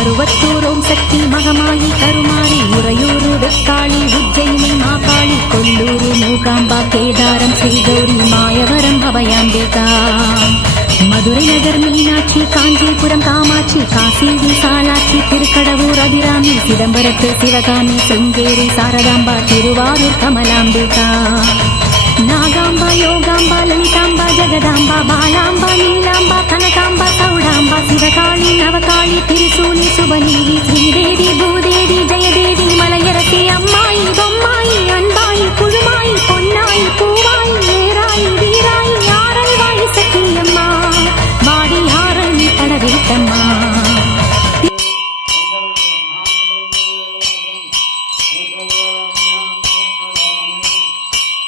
Maruvathur Om Sakthi Magamayi Karumari Uraiyur Vekkali Ujjayini Mahakali கொல்லூரு Mookamba Kedaram Sri Gowri Mayavaram Abhayambika Madurai Nagar Meenakshi Kanchipuram Kamakshi Kashi Visalakshi Thirukadavur Abirami சிதம்பரத்து Sivakami Sringeri Sharadamba Thiruvarur Kamalambika Nagamba Yogamba Lalithamba Jagadamba பாலாம்பா நீலாம்பா கனகாம்பா Chowdamba Sivakali Noakhali Trishuli சுபநீதி Sridevi